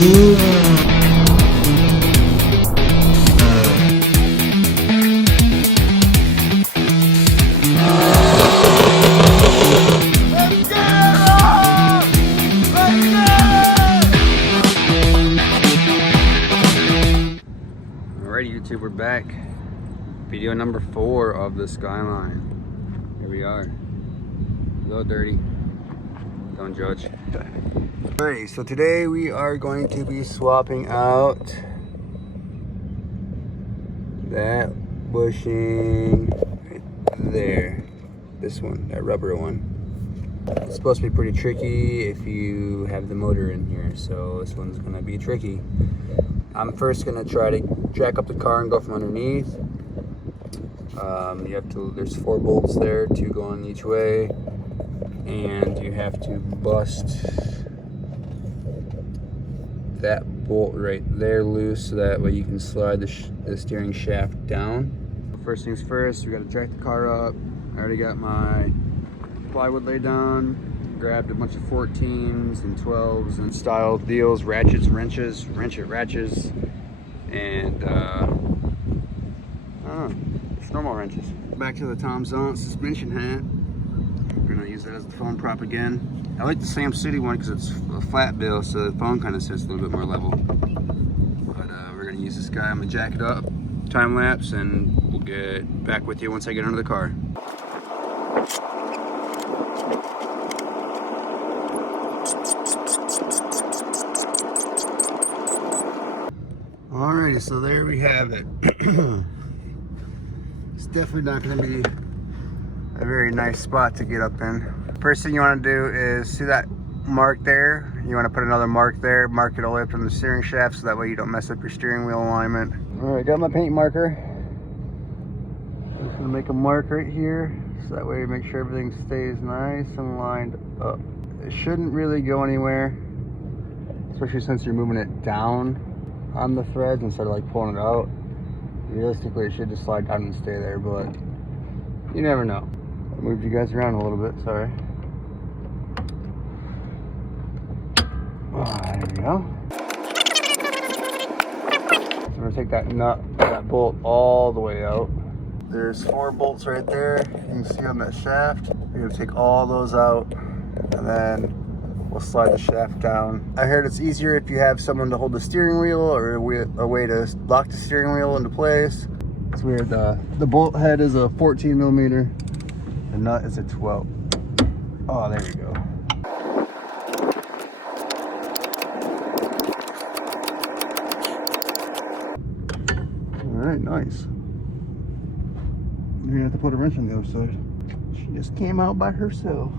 YouTube, we're back. Video number 4 of the Skyline. Here we are. A little dirty. Don't judge. Alright, so today we are going to be swapping out that bushing right there. This one, that rubber one. It's supposed to be pretty tricky if you have the motor in here, so this one's gonna be tricky. I'm first gonna try to jack up the car and go from underneath. There's 4 bolts there, 2 going each way, and you have to bust that bolt right there loose so that way you can slide the steering shaft down. First things first, we gotta jack the car up. I already got my plywood laid down, grabbed a bunch of 14s and 12s and style deals, ratchets, wrenches, ratchets, and just normal wrenches. Back to the Tom Zont suspension hat. We're gonna use that as the phone prop again. I like the Sam City one because it's a flat bill, so the phone kind of sits a little bit more level. But we're gonna use this guy. I'm gonna jack it up, time lapse, and we'll get back with you once I get under the car. Alrighty, so there we have it. It's definitely not going to be a very nice spot to get up in. First thing you want to do is see that mark there. You want to put another mark there, mark it all the way up from the steering shaft so that way you don't mess up your steering wheel alignment. Alright, got my paint marker. I'm just going to make a mark right here so that way you make sure everything stays nice and lined up. It shouldn't really go anywhere, especially since you're moving it down on the threads instead of like pulling it out. Realistically, it should just slide down and stay there, but you never know. I moved you guys around a little bit, sorry. There we go. So I'm gonna take that nut, that bolt all the way out. There's 4 bolts right there. You can see on that shaft. We're gonna take all those out, and then we'll slide the shaft down. I heard it's easier if you have someone to hold the steering wheel or a way to lock the steering wheel into place. It's weird. The bolt head is a 14 millimeter. The nut is a 12. Oh, there we go. All right, nice. You're gonna have to put a wrench on the other side. She just came out by herself.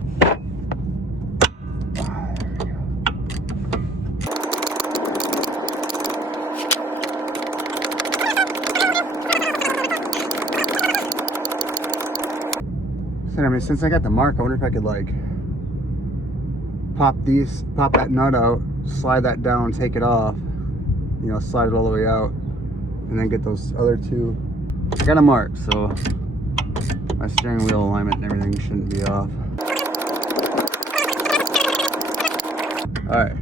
I mean, since I got the mark, I wonder if I could like pop that nut out, slide that down, take it off, you know, slide it all the way out, and then get those other 2. I got a mark, so my steering wheel alignment and everything shouldn't be off. All right,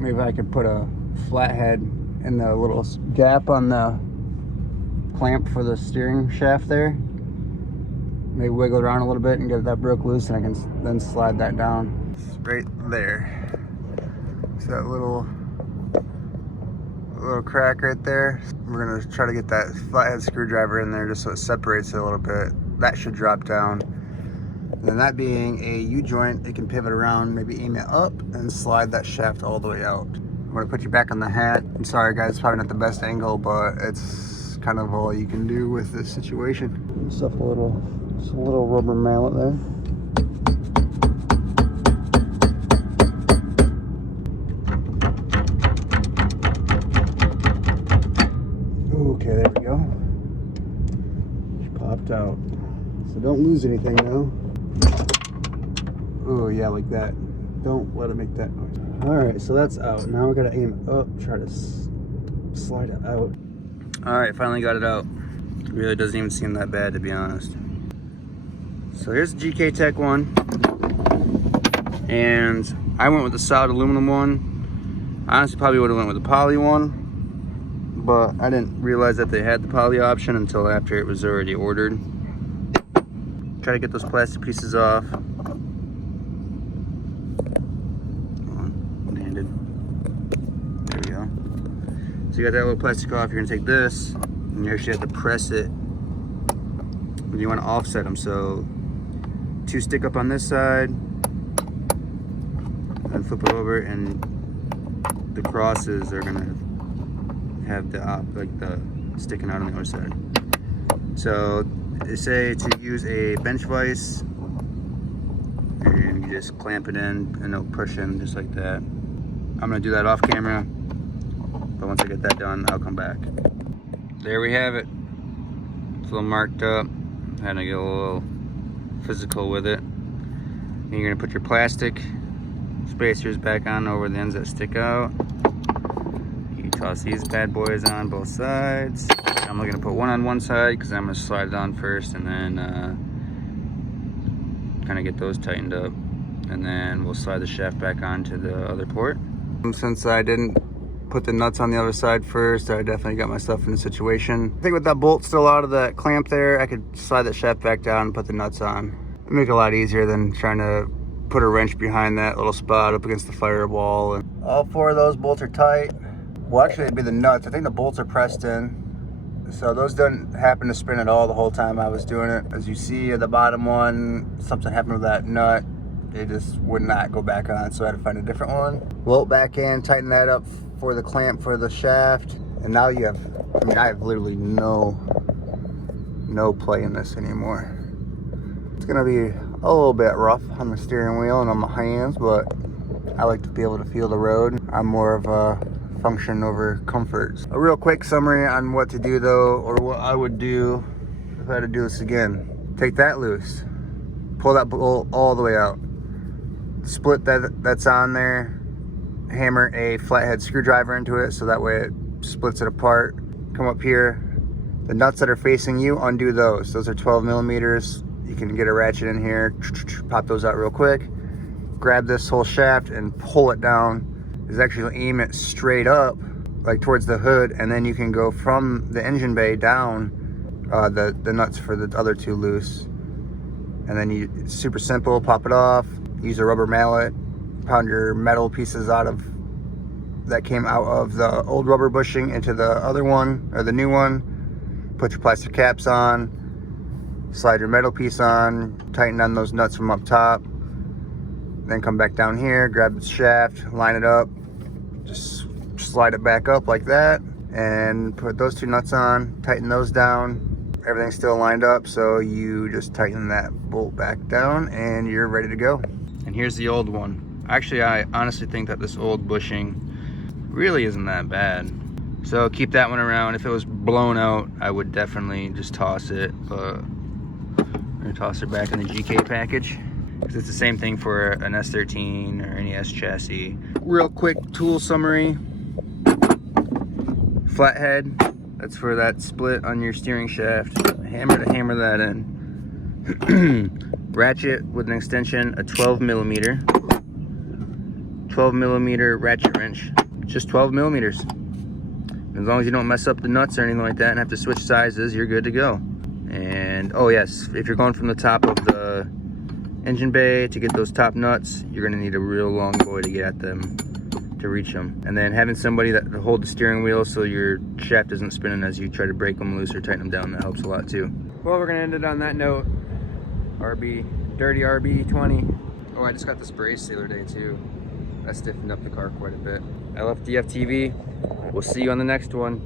maybe I could put a flathead in the little gap on the clamp for the steering shaft there. Maybe wiggle it around a little bit and get that broke loose, and I can then slide that down. It's right there. See that little crack right there? We're gonna try to get that flathead screwdriver in there just so it separates it a little bit. That should drop down. And then that being a U-joint, it can pivot around, maybe aim it up and slide that shaft all the way out. I'm gonna put you back on the hat. I'm sorry guys, it's probably not the best angle, but it's kind of all you can do with this situation. Stuff a little rubber mallet there. Okay, there we go. She popped out. So don't lose anything now. Oh yeah, like that. Don't let it make that noise. All right, so that's out. Now we gotta aim it up, try to slide it out. All right, finally got it out. It really doesn't even seem that bad, to be honest. So here's the GK Tech one, and I went with the solid aluminum one. I honestly probably would have went with the poly one, but I didn't realize that they had the poly option until after it was already ordered. Try to get those plastic pieces off. One-handed. There we go. So you got that little plastic off. You're gonna take this, and you actually have to press it. And you want to offset them, so 2 stick up on this side, and flip it over, and the crosses are gonna have the sticking out on the other side. So they say to use a bench vise, and you just clamp it in and it'll push in just like that. I'm gonna do that off camera, but once I get that done, I'll come back. There we have it. It's a little marked up. Had to get a little physical with it. And you're gonna put your plastic spacers back on over the ends that stick out. You toss these bad boys on both sides. I'm gonna put one on one side because I'm gonna slide it on first, and then kind of get those tightened up, and then we'll slide the shaft back onto the other port. Since I didn't put the nuts on the other side first, I definitely got myself in a situation. I think with that bolt still out of that clamp there, I could slide that shaft back down and put the nuts on. It'd make it a lot easier than trying to put a wrench behind that little spot up against the firewall. And all 4 of those bolts are tight. Well, actually it'd be the nuts. I think the bolts are pressed in. So those didn't happen to spin at all the whole time I was doing it. As you see at the bottom one, something happened with that nut. It just would not go back on, so I had to find a different one. Bolt back in, tighten that up for the clamp for the shaft. And now you have, I mean, I have literally no play in this anymore. It's gonna be a little bit rough on the steering wheel and on my hands, but I like to be able to feel the road. I'm more of a function over comfort. A real quick summary on what to do though, or what I would do if I had to do this again. Take that loose, pull that bolt all the way out, split that's on there, hammer a flathead screwdriver into it so that way it splits it apart. Come up here, the nuts that are facing you, undo those. Those are 12 millimeters. You can get a ratchet in here, pop those out real quick, grab this whole shaft and pull it down. Is actually aim it straight up, like towards the hood, and then you can go from the engine bay down, the nuts for the other 2 loose. And then it's super simple, pop it off, use a rubber mallet, pound your metal pieces out of, that came out of the old rubber bushing into the other one, or the new one. Put your plastic caps on, slide your metal piece on, tighten on those nuts from up top. Then come back down here, grab the shaft, line it up, just slide it back up like that, and put those 2 nuts on, tighten those down. Everything's still lined up, so you just tighten that bolt back down and you're ready to go. And here's the old one. Actually, I honestly think that this old bushing really isn't that bad. So keep that one around. If it was blown out, I would definitely just toss it, but I'm gonna toss it back in the GK package, because it's the same thing for an S13 or any S chassis. Real quick tool summary. Flathead, that's for that split on your steering shaft. Hammer to hammer that in. Ratchet with an extension, a 12 millimeter ratchet wrench. Just 12 millimeters. As long as you don't mess up the nuts or anything like that and have to switch sizes, you're good to go. And oh yes, if you're going from the top of the engine bay to get those top nuts, you're gonna need a real long boy to get at them, to reach them. And then having somebody that to hold the steering wheel so your shaft isn't spinning as you try to break them loose or tighten them down, that helps a lot too. Well, we're gonna end it on that note. Dirty RB20. Oh, I just got the spray sealer day too. That stiffened up the car quite a bit. LFDF TV. We'll see you on the next one.